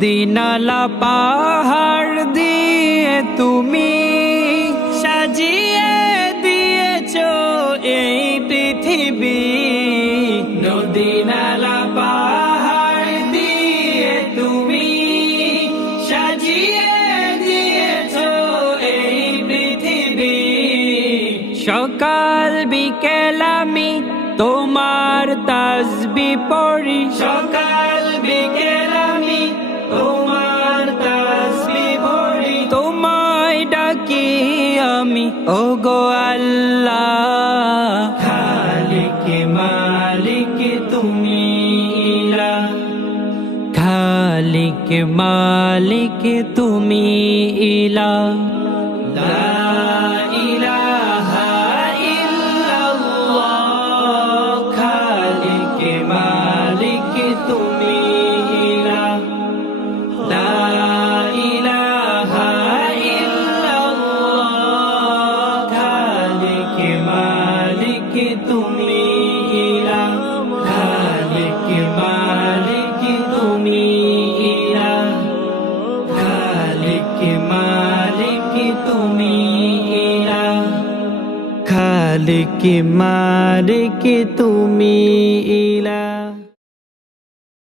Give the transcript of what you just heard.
নদী নালা পাহাড় দিয়ে তুমি সাজিয়ে দিয়েছো এই পৃথিবী। নদী নালা পাহাড় দিয়ে তুমি সাজিয়ে দিয়েছো এই পৃথিবী। সকাল বিকেল আমি তোমার তাসবিহ পড়ি, সকাল বিকেল আমি তোমার তাসবিহ পড়ি। তোমায় ডাকি আমি ওগো আল্লাহ, খালিক মালিক তুমি ইলাহ। খালিক মালিক তুমি ইলাহ। লা ইলাহা ইল্লাল্লাহ, খালিক মালিক তুমি ইলাহ। লা ইলাহা ইল্লাল্লাহ, খালিক মালিক তুমি ইলাহ। খালিক মালিক তুমি ইলাহ। খালিক মালিক তুমি ইলাহ। খালিক মালিক তুমি ইলাহ।